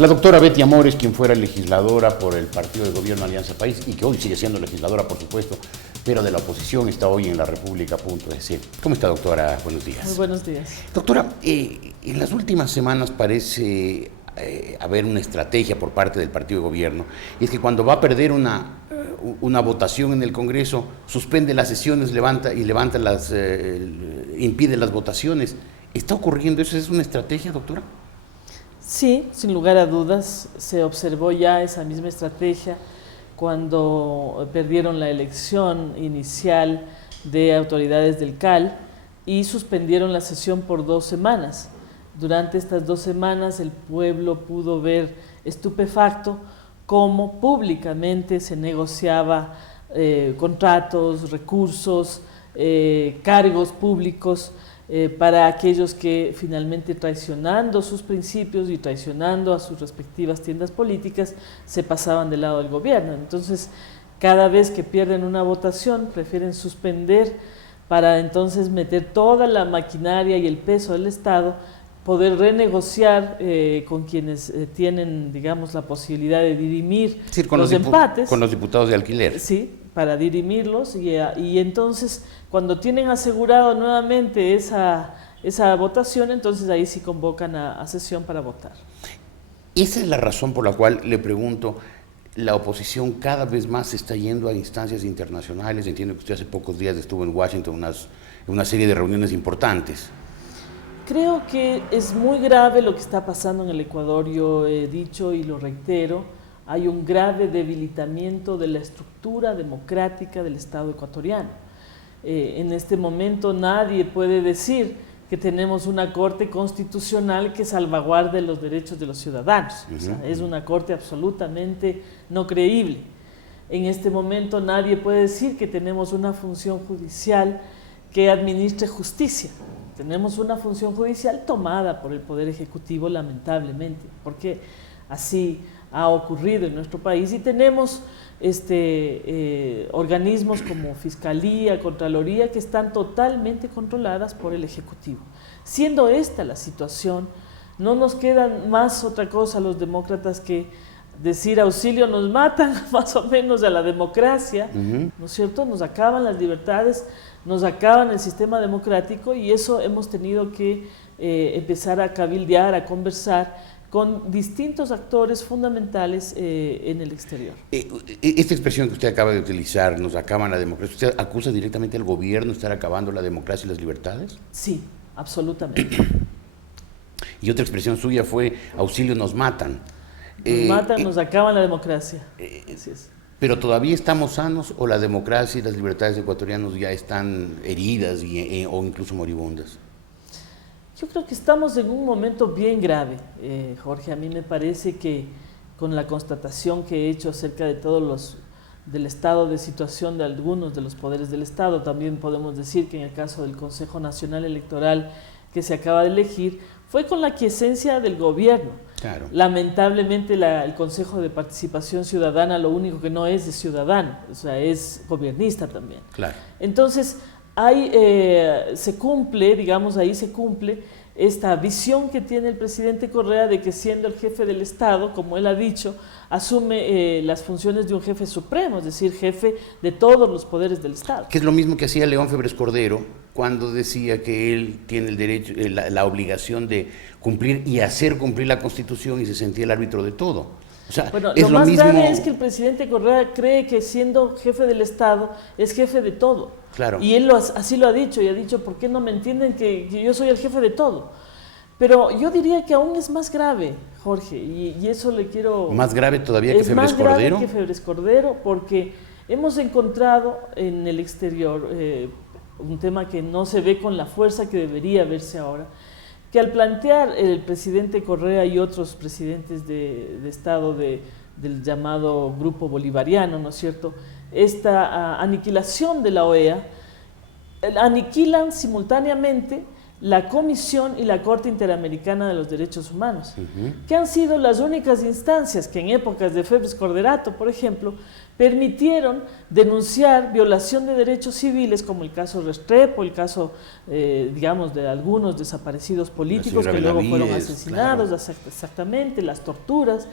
La doctora Betty Amores, quien fuera legisladora por el Partido de Gobierno Alianza País y que hoy sigue siendo legisladora, por supuesto, pero de la oposición, está hoy en La República.es. ¿Cómo está, doctora? Buenos días. Muy buenos días. Doctora, en las últimas semanas parece haber una estrategia por parte del Partido de Gobierno, y es que cuando va a perder una votación en el Congreso, suspende las sesiones, impide las votaciones. ¿Está ocurriendo eso? ¿Es una estrategia, doctora? Sí, sin lugar a dudas, se observó ya esa misma estrategia cuando perdieron la elección inicial de autoridades del CAL y suspendieron la sesión por 2 semanas. Durante estas 2 semanas el pueblo pudo ver estupefacto cómo públicamente se negociaba contratos, recursos, cargos públicos para aquellos que finalmente, traicionando sus principios y traicionando a sus respectivas tiendas políticas, se pasaban del lado del gobierno. Entonces, cada vez que pierden una votación, prefieren suspender para entonces meter toda la maquinaria y el peso del Estado, poder renegociar con quienes tienen, digamos, la posibilidad de dirimir los empates. Con los diputados de alquiler. Sí, para dirimirlos y entonces cuando tienen asegurado nuevamente esa votación, entonces ahí sí convocan a sesión para votar. Esa es la razón por la cual le pregunto, la oposición cada vez más se está yendo a instancias internacionales. Entiendo que usted hace pocos días estuvo en Washington en una serie de reuniones importantes. Creo que es muy grave lo que está pasando en el Ecuador. Yo he dicho y lo reitero, hay un grave debilitamiento de la estructura democrática del Estado ecuatoriano. En este momento nadie puede decir que tenemos una Corte Constitucional que salvaguarde los derechos de los ciudadanos. O sea, es una Corte absolutamente no creíble. En este momento nadie puede decir que tenemos una función judicial que administre justicia. Tenemos una función judicial tomada por el Poder Ejecutivo, lamentablemente, porque así ha ocurrido en nuestro país, y tenemos organismos como Fiscalía, Contraloría, que están totalmente controladas por el Ejecutivo. Siendo esta la situación, no nos queda más otra cosa a los demócratas que decir auxilio, nos matan más o menos a la democracia, ¿no es cierto? Nos acaban las libertades, nos acaban el sistema democrático, y eso hemos tenido que empezar a cabildear, a conversar con distintos actores fundamentales en el exterior. Esta expresión que usted acaba de utilizar, nos acaban la democracia, ¿usted acusa directamente al gobierno de estar acabando la democracia y las libertades? Sí, absolutamente. Y otra expresión suya fue, auxilio, nos matan. Nos matan, nos acaban la democracia. Así es. ¿Pero todavía estamos sanos o la democracia y las libertades ecuatorianas ya están heridas o incluso moribundas? Yo creo que estamos en un momento bien grave, Jorge. A mí me parece que con la constatación que he hecho acerca de del estado de situación de algunos de los poderes del Estado, también podemos decir que en el caso del Consejo Nacional Electoral que se acaba de elegir, fue con la aquiescencia del gobierno. Claro. Lamentablemente el Consejo de Participación Ciudadana lo único que no es de ciudadano, o sea, es gobiernista también. Claro. Entonces, ahí se cumple esta visión que tiene el presidente Correa de que, siendo el jefe del Estado, como él ha dicho, asume las funciones de un jefe supremo, es decir, jefe de todos los poderes del Estado. Que es lo mismo que hacía León Febres Cordero cuando decía que él tiene el derecho, la obligación de cumplir y hacer cumplir la Constitución, y se sentía el árbitro de todo. O sea, bueno, es lo más mismo... grave es que el presidente Correa cree que, siendo jefe del Estado, es jefe de todo. Claro. Y él así lo ha dicho, y ha dicho, ¿por qué no me entienden que yo soy el jefe de todo? Pero yo diría que aún es más grave, Jorge, y eso le quiero... ¿Más grave todavía que Febres Cordero? Es más grave que Febres Cordero, porque hemos encontrado en el exterior un tema que no se ve con la fuerza que debería verse ahora, que al plantear el presidente Correa y otros presidentes de Estado del llamado Grupo Bolivariano, ¿no es cierto?, esta aniquilación de la OEA, aniquilan simultáneamente la Comisión y la Corte Interamericana de los Derechos Humanos, que han sido las únicas instancias que en épocas de Febres Corderato, por ejemplo, permitieron denunciar violación de derechos civiles, como el caso Restrepo, el caso, digamos, de algunos desaparecidos políticos que luego fueron asesinados, claro. Exactamente, las torturas.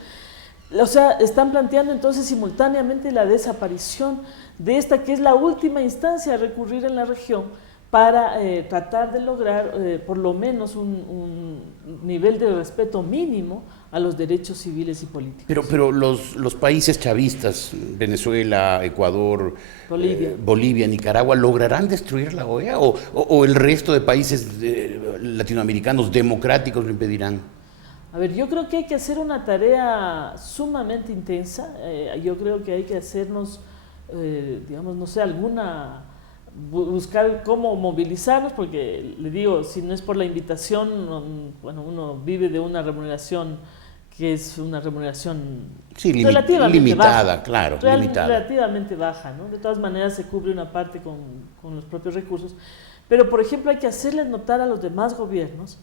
O sea, están planteando entonces simultáneamente la desaparición de esta, que es la última instancia a recurrir en la región para tratar de lograr por lo menos un nivel de respeto mínimo a los derechos civiles y políticos. Pero los países chavistas, Venezuela, Ecuador, Bolivia, Nicaragua, ¿lograrán destruir la OEA o el resto de países latinoamericanos democráticos lo impedirán? A ver, yo creo que hay que hacer una tarea sumamente intensa. Yo creo que hay que hacernos, digamos, no sé, buscar cómo movilizarnos, porque le digo, si no es por la invitación, bueno, uno vive de una remuneración que es una remuneración relativamente limitada, baja, claro, relativamente baja, ¿no? De todas maneras se cubre una parte con los propios recursos, pero por ejemplo hay que hacerles notar a los demás gobiernos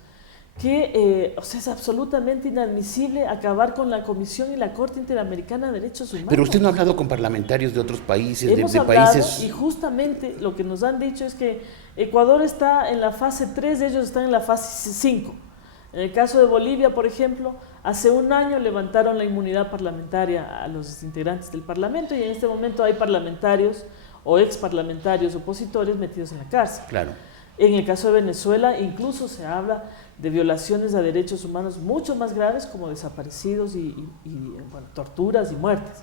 que o sea, es absolutamente inadmisible acabar con la Comisión y la Corte Interamericana de Derechos Humanos. Pero usted no ha hablado con parlamentarios de otros países, Hemos hablado, países... Y justamente lo que nos han dicho es que Ecuador está en la fase 3, ellos están en la fase 5. En el caso de Bolivia, por ejemplo, hace un año levantaron la inmunidad parlamentaria a los integrantes del Parlamento y en este momento hay parlamentarios o exparlamentarios opositores metidos en la cárcel. Claro. En el caso de Venezuela incluso se habla de violaciones a derechos humanos mucho más graves como desaparecidos y bueno, torturas y muertes.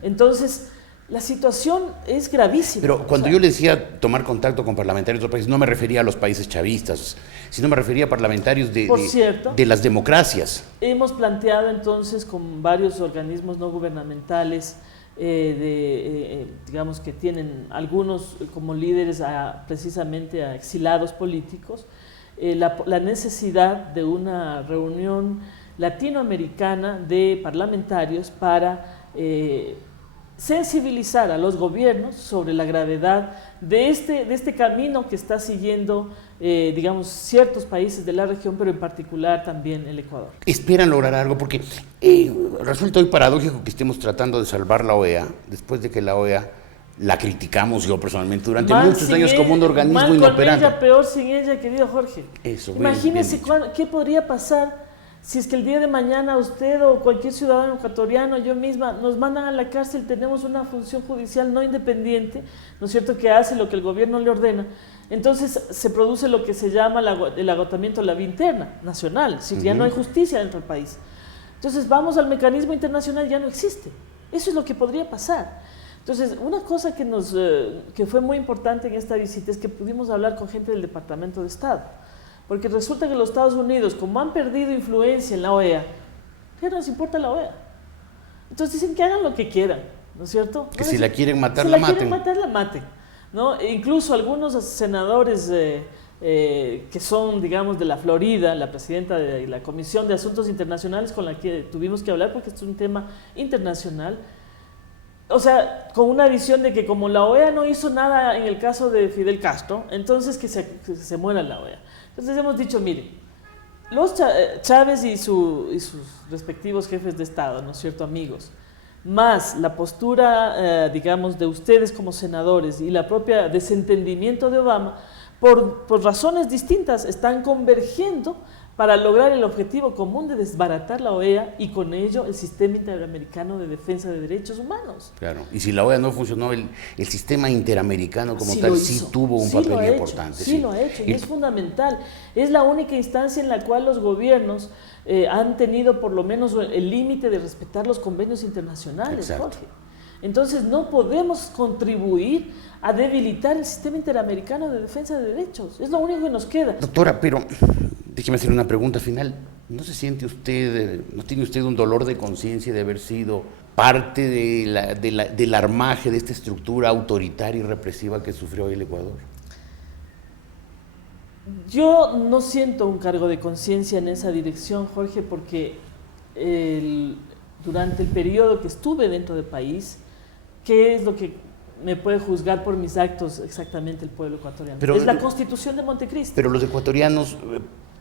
Entonces, la situación es gravísima. Pero cuando yo le decía tomar contacto con parlamentarios de otros países, no me refería a los países chavistas, sino me refería a parlamentarios de las democracias. Hemos planteado entonces con varios organismos no gubernamentales, digamos que tienen algunos como líderes precisamente a exilados políticos, la necesidad de una reunión latinoamericana de parlamentarios para sensibilizar a los gobiernos sobre la gravedad de este camino que está siguiendo, digamos, ciertos países de la región, pero en particular también el Ecuador. ¿Esperan lograr algo? Porque resulta hoy paradójico que estemos tratando de salvar la OEA, después de que la OEA la criticamos yo personalmente durante muchos años como un organismo inoperante. Con ella, peor sin ella, querido Jorge. Eso, imagínese qué podría pasar si es que el día de mañana usted o cualquier ciudadano ecuatoriano, yo misma, nos mandan a la cárcel, tenemos una función judicial no independiente, ¿no es cierto?, que hace lo que el gobierno le ordena. Entonces se produce lo que se llama el agotamiento de la vía interna nacional, si ya no hay justicia dentro del país. Entonces vamos al mecanismo internacional, ya no existe. Eso es lo que podría pasar. Entonces, una cosa que fue muy importante en esta visita es que pudimos hablar con gente del Departamento de Estado. Porque resulta que los Estados Unidos, como han perdido influencia en la OEA, ya no les importa la OEA. Entonces dicen que hagan lo que quieran, ¿no es cierto? Que si la quieren matar, la maten. Si la quieren matar, la maten, ¿no? E incluso algunos senadores que son, digamos, de la Florida, la presidenta de la Comisión de Asuntos Internacionales con la que tuvimos que hablar, porque esto es un tema internacional, o sea, con una visión de que como la OEA no hizo nada en el caso de Fidel Castro, entonces que se muera la OEA. Entonces hemos dicho, miren, los Chávez y sus respectivos jefes de Estado, ¿no es cierto, amigos? Más la postura, digamos, de ustedes como senadores y la propia desentendimiento de Obama, por razones distintas, están convergiendo para lograr el objetivo común de desbaratar la OEA y con ello el Sistema Interamericano de Defensa de Derechos Humanos. Claro, y si la OEA no funcionó, el sistema interamericano como tal sí tuvo un papel importante. Sí, lo ha hecho, y es fundamental. Es la única instancia en la cual los gobiernos han tenido por lo menos el límite de respetar los convenios internacionales, Jorge. Entonces no podemos contribuir a debilitar el Sistema Interamericano de Defensa de Derechos. Es lo único que nos queda. Doctora, pero déjeme hacer una pregunta final. ¿No se siente usted, no tiene usted un dolor de conciencia de haber sido parte del armaje de esta estructura autoritaria y represiva que sufrió hoy el Ecuador? Yo no siento un cargo de conciencia en esa dirección, Jorge, porque durante el periodo que estuve dentro del país, ¿qué es lo que me puede juzgar por mis actos exactamente el pueblo ecuatoriano. Pero, es la Constitución de Montecristi. Pero los ecuatorianos,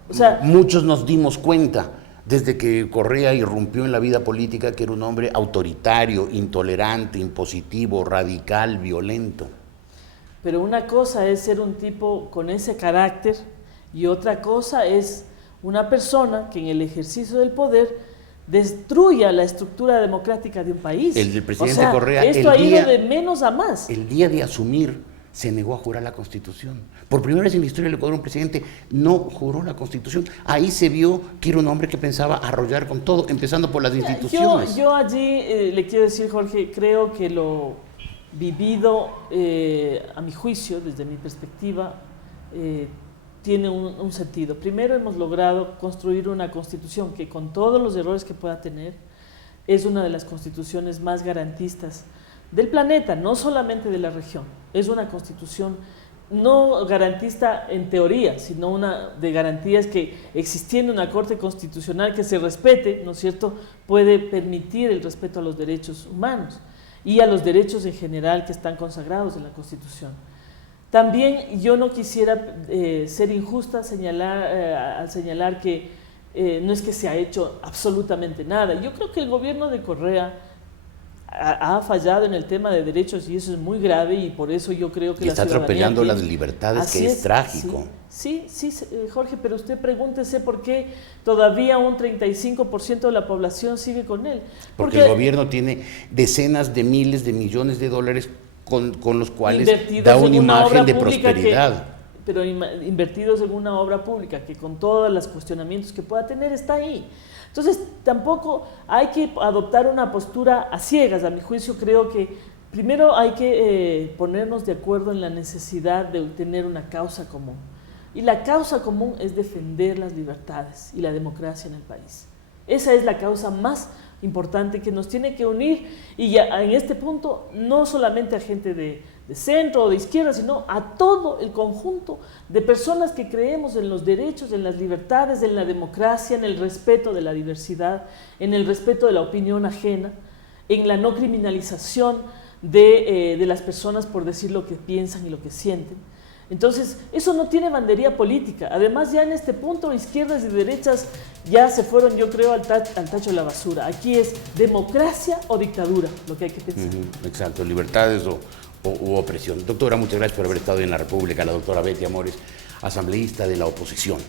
O sea, muchos nos dimos cuenta desde que Correa irrumpió en la vida política que era un hombre autoritario, intolerante, impositivo, radical, violento. pero una cosa es ser un tipo con ese carácter y otra cosa es una persona que en el ejercicio del poder destruya la estructura democrática de un país. El presidente Correa, esto ha ido de menos a más. El día de asumir, se negó a jurar la Constitución. Por primera vez en la historia del Ecuador un presidente no juró la Constitución. Ahí se vio que era un hombre que pensaba arrollar con todo, empezando por las instituciones. Yo allí le quiero decir, Jorge, creo que lo vivido, a mi juicio, desde mi perspectiva, tiene un sentido. Primero, hemos logrado construir una constitución que, con todos los errores que pueda tener, es una de las constituciones más garantistas del planeta, no solamente de la región. Es una constitución no garantista en teoría, sino una de garantías que, existiendo una Corte Constitucional que se respete, ¿no es cierto?, puede permitir el respeto a los derechos humanos y a los derechos en general que están consagrados en la Constitución. También yo no quisiera ser injusta al señalar que no es que se ha hecho absolutamente nada. Yo creo que el gobierno de Correa ha fallado en el tema de derechos y eso es muy grave y por eso yo creo que y está atropellando las libertades, que es trágico. Sí, Jorge, pero usted pregúntese por qué todavía un 35% de la población sigue con él. Porque el gobierno tiene decenas de miles de millones de dólares con los cuales da una imagen de prosperidad. Pero invertidos en una obra pública que, con todos los cuestionamientos que pueda tener, está ahí. Entonces, tampoco hay que adoptar una postura a ciegas. A mi juicio, creo que primero hay que ponernos de acuerdo en la necesidad de tener una causa común. Y la causa común es defender las libertades y la democracia en el país. Esa es la causa más importante que nos tiene que unir, y ya en este punto no solamente a gente de centro o de izquierda, sino a todo el conjunto de personas que creemos en los derechos, en las libertades, en la democracia, en el respeto de la diversidad, en el respeto de la opinión ajena, en la no criminalización de las personas por decir lo que piensan y lo que sienten. Entonces, eso no tiene bandería política. Además, ya en este punto, izquierdas y derechas ya se fueron, yo creo, al tacho de la basura. Aquí es democracia o dictadura lo que hay que pensar. Exacto, libertades u opresión. Doctora, muchas gracias por haber estado en la República. La doctora Betty Amores, asambleísta de la oposición.